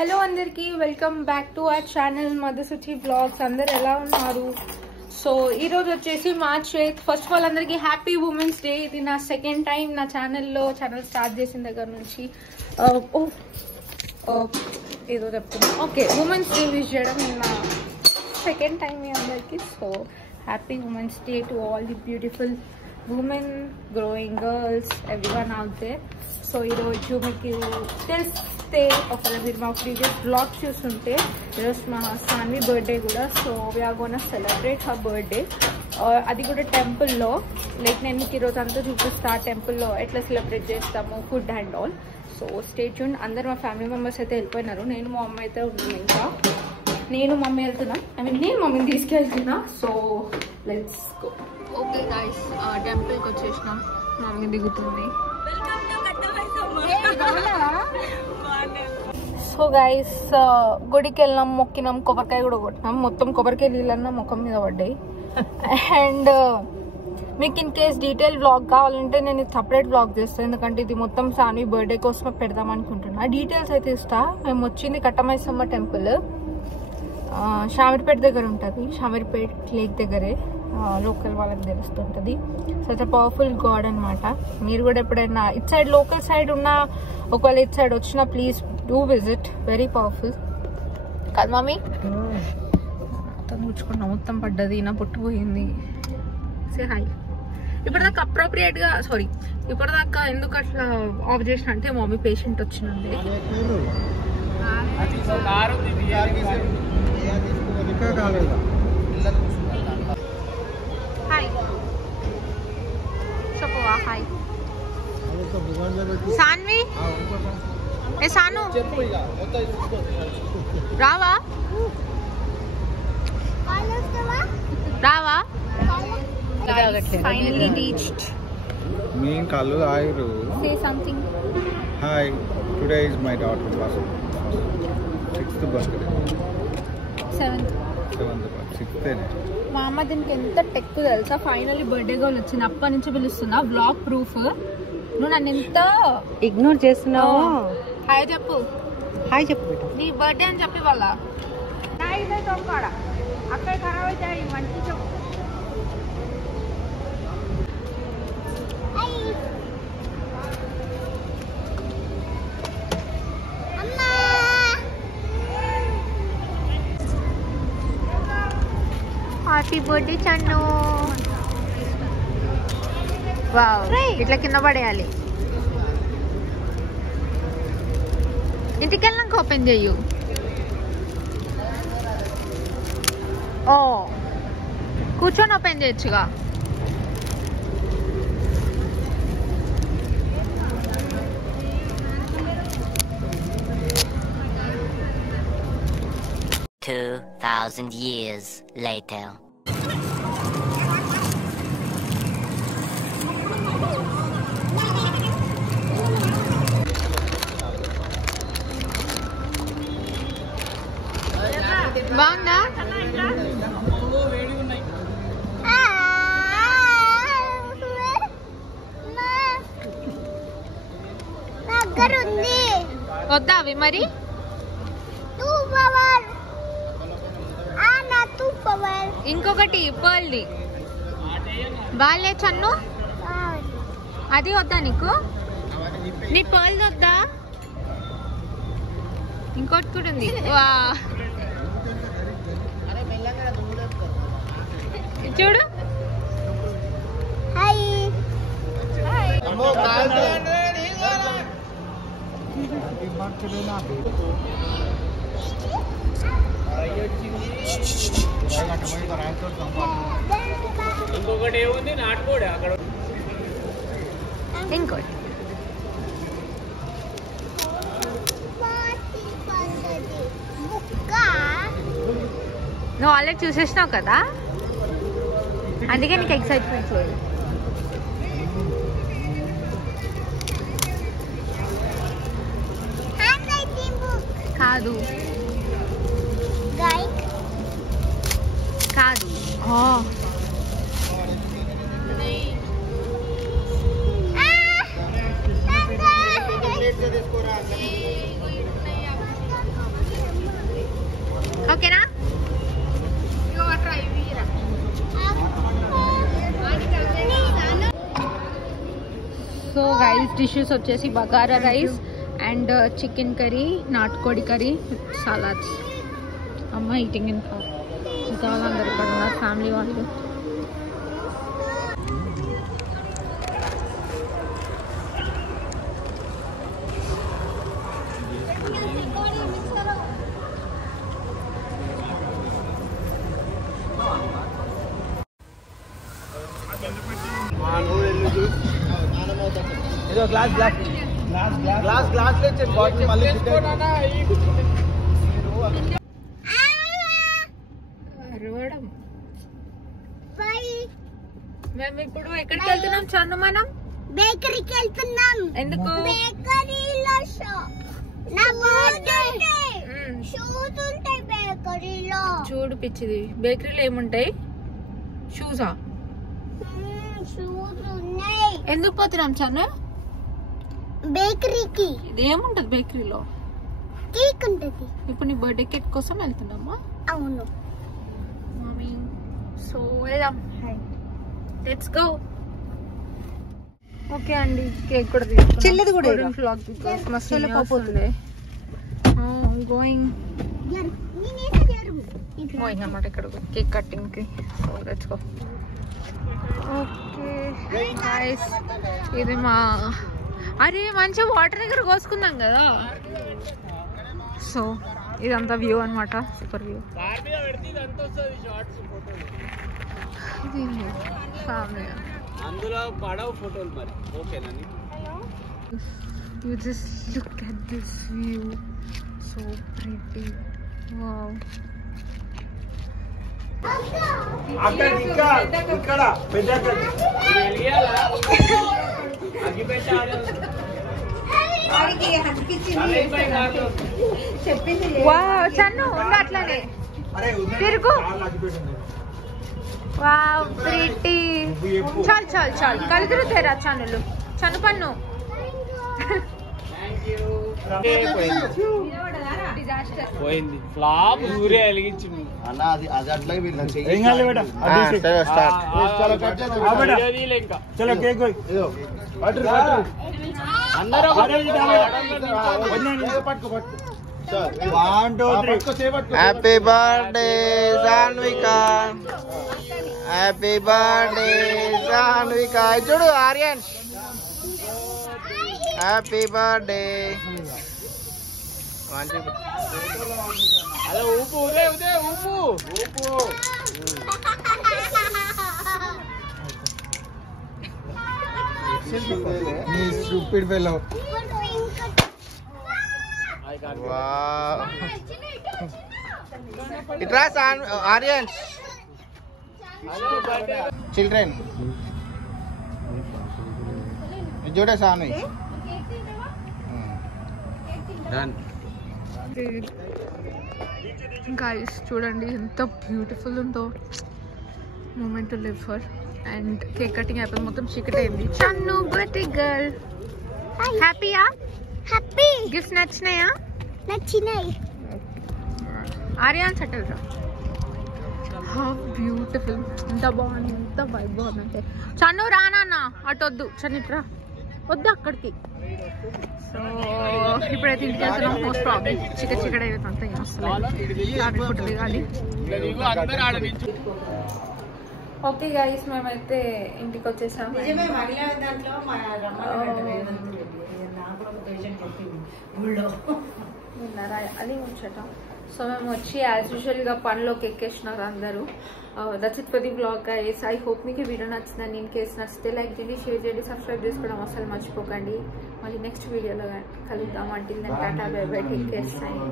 Hello అందరికీ welcome back to our channel Madhusuchi blogs. అందరు ఎలా ఉన్నారు? సో ఈరోజు వచ్చేసి మార్చ్ 8. ఫస్ట్ ఆఫ్ ఆల్ అందరికీ హ్యాపీ ఉమెన్స్ డే. ఇది నా సెకండ్ టైం నా ఛానల్ స్టార్ట్ చేసిన దగ్గర నుంచి ఏదో చెప్తున్నా. ఓకే, ఉమెన్స్ డే విష్ చేయడం నా సెకండ్ టైం మీ అందరికీ. So happy women's day to all the beautiful women, growing girls, everyone out there. So ఈరోజు మీకు తెలిస్తే ఒకవేళ మీరు మా ప్రీవియస్ బ్లాగ్ చూస్తుంటే ఈరోజు మా సాన్వి బర్త్డే కూడా. So we are gonna celebrate her birthday, అది కూడా టెంపుల్లో. లైక్ నేను మీకు ఈరోజు అంతా చూపిస్తా టెంపుల్లో ఎట్లా సెలబ్రేట్ చేస్తాము, food and all. So stay tune. అందరు మా ఫ్యామిలీ మెంబర్స్ అయితే వెళ్ళిపోయినారు, నేను మా అమ్మ అయితే ఉన్నాను. ఇంకా నేను మమ్మీ వెళ్తున్నా, నేను మమ్మీని తీసుకెళ్తున్నా. So let's go. Okay guys, టెంపుల్కి వచ్చేసినాం. మమ్మీ దిగుతుంది. సో గైస్, గుడికి వెళ్ళినాం, మొక్కినాం, కొబ్బరికాయ కూడా కొట్టినాం. మొత్తం కొబ్బరికాయ నీళ్ళన్నా ముఖం మీద పడ్డాయి. అండ్ మీకు ఇన్ కేస్ డీటెయిల్ వ్లాగ్ కావాలంటే నేను సపరేట్ వ్లాగ్ చేస్తాను, ఎందుకంటే ఇది మొత్తం సాన్వి బర్త్డే కోసమే పెడదాం అనుకుంటున్నా. డీటెయిల్స్ అయితే ఇస్తా. మేము వచ్చింది కట్టమైసమ్మ టెంపుల్, షామీర్పేట దగ్గర ఉంటుంది. షామీర్పేట లేక్ దగ్గరే, లోకల్ వాళ్ళకి తెలుస్తుంటుంది. సో ఇట్స్ పవర్ఫుల్ గాడ్ అనమాట. మీరు కూడా ఎప్పుడైనా ఇట్ సైడ్ లోకల్ సైడ్ ఉన్న, ఒకవేళ ఇట్ సైడ్ వచ్చినా please do visit. Very powerful కదా మమ్మీ? మొత్తం కూర్చుకున్నా, మొత్తం పడ్డది, నా పుట్టుపోయింది. Say hi. ఇప్పటిదాకా అప్రోప్రియేట్గా ఇప్పటిదాకా ఎందుకు అట్లా ఆఫ్ చేసిన అంటే మమ్మీ పేషెంట్ వచ్చినండి. హాయ్ చెప్పవా? హాయ్ సాన్వి. ఏ సాను రావా? రావా? Finally reached. Me Kalu Ayuru. Say something. Hi. Today is my daughter's birthday. 6th birthday. 7th. 6th. మా అమ్మ దీనికి ఎంత టెక్ తెలుసా? ఫైనల్లీ బర్త్డే గోల్ వచ్చింది. అప్పటి నుంచి పిలుస్తున్నా, బ్లాగ్ ప్రూఫ్. నువ్వు నన్ను ఎంత ఇగ్నోర్ చేస్తున్నావు. హాయ్ చెప్పు. హాయ్ చెప్పు. నీ బర్త్డే అని చెప్పి వాళ్ళ అక్కడ ఖరాబ్ అవుతాయి. మంచి చెప్పు. Happy birthday చన్ను. వావ్, ఇట్లా కింద పడేయాలి. ఇంటికి వెళ్ళాక ఓపెన్ చెయ్యు. ఓ కూర్చొని ఓపెన్ చేయొచ్చుగా. $2,000 years later. బాగుందా? వద్దా అవి మరి? ఇంకొకటి పర్ల్ది బాలే చన్ను, అది వద్దా నీకు? నీ పర్ల్ది వద్దా? ఇంకోటి కూడా ఉంది. వా చూడు. హాయ్. ఇంకొకటి ఏముంది? నాటుకోడి అక్కడ. ఇంకోటి నువ్వు ఆల్రెడీ చూసేసినావు కదా, అందుకే నీకు ఎక్సైట్మెంట్ లేదు. కాదు కాదు. డిషెస్ వచ్చేసి bagara rice and chicken curry, నాటుకోడి కర్రీ, సలాడ్స్. అమ్మ ఈటింగ్ ఇన్ కార్. ఇంకా వాళ్ళందరూ ఇక్కడ ఉన్నారు, ఫ్యామిలీ వాళ్ళు. మేము ఇప్పుడు ఎక్కడికి వెళ్తున్నాం చన్ను? మనం బేకరీకి వెళ్తున్నాం. ఎందుకు? బేకరీలో చూడు పిచ్చిది, బేకరీలో ఏముంటాయి? షూసా? ఎందుకు పోతున్నాం చన్ను? బేకరీకి. ఇది ఏముంటది బేకరీలో? కేక్ ఉంటది. ఇప్పుడు నీ బర్త్డే కేక్ కోసం వెళ్తున్నామా? అవును మమ్మీ. సో వెళ్దాం, లెట్స్ గో. ఓకే అండి, కేక్ కూడా చెల్లెది కూడా వ్లాగ్ బికాజ్ మస్తు పోతుంది. గోయింగ్ అన్నమాట ఇక్కడ కేక్ కటింగ్ కి. So let's go. Okay guys, ఇది మా అరే మంచిగా వాటర్ దగ్గర కోసుకుందాం కదా. సో ఇదంతా వ్యూ అనమాట, super view. You just look at this view, so pretty. Wow. Wow చన్ను ఉండు అట్లానే తిరుగు. Wow pretty. చాలు చాలు చాలు కలిదిరు తేరా చన్నులు. చన్ను పన్ను పోయింది. ఫ్లాప్ ఊరే వెలిగించింది అన్న. అది అది అట్లా happy birthday Sanvika, happy birthday Sanvika. చూడు ఆర్యన్, హ్యాపీ బర్త్డే. అదే ఊపు, ఉదే ఉదే ఊపు ఊపు. Stupid fellow. ఇట్రా ఆర్యన్. చిల్డ్రన్ చూడే సాన్వి. గైస్ చూడండి ఎంత బ్యూటిఫుల్ ఉందో. Moment to live for. And cake cutting అయిపోయింది, మొత్తం చీకటి అయింది. చన్ను బర్త్డే గర్ల్, హ్యాపీయా? హ్యాపీ. గిఫ్ట్స్ నచ్చినాయా? నచ్చినాయి. ఆర్యాన్ సెటిల్ రా. హౌ బ్యూటిఫుల్, ఎంత బాగుంది, ఎంత వైబ్ బాగుందంటే. చన్ను రానా అటొద్దు, చన్నిట్రా వద్దు అక్కడికి. సో ఇప్పుడైతే ఇంటికి వెళ్తున్నాం. మోస్ట్ ప్రాబ్లీ చికెట్ అయితే అంతా ఏం వస్తలేదు, ఫుడ్ దిగాలి. ఓకే గైస్, మేమైతే ఇంటికి వచ్చేసాము. అది ముచ్చట. సో మేము వచ్చి యాజ్ యూజువల్గా పనిలోకి ఎక్కేసినారు అందరూ. That's it for the vlog guys. I hope మీకు వీడియో నచ్చిందని. ఇన్ కేసు నచ్చితే లైక్ చేయండి, షేర్ చేయండి, సబ్స్క్రైబ్ చేసుకోవడం అసలు మర్చిపోకండి. మళ్ళీ నెక్స్ట్ వీడియోలో కలుద్దాం. Until then tata bye bye, take care, sign.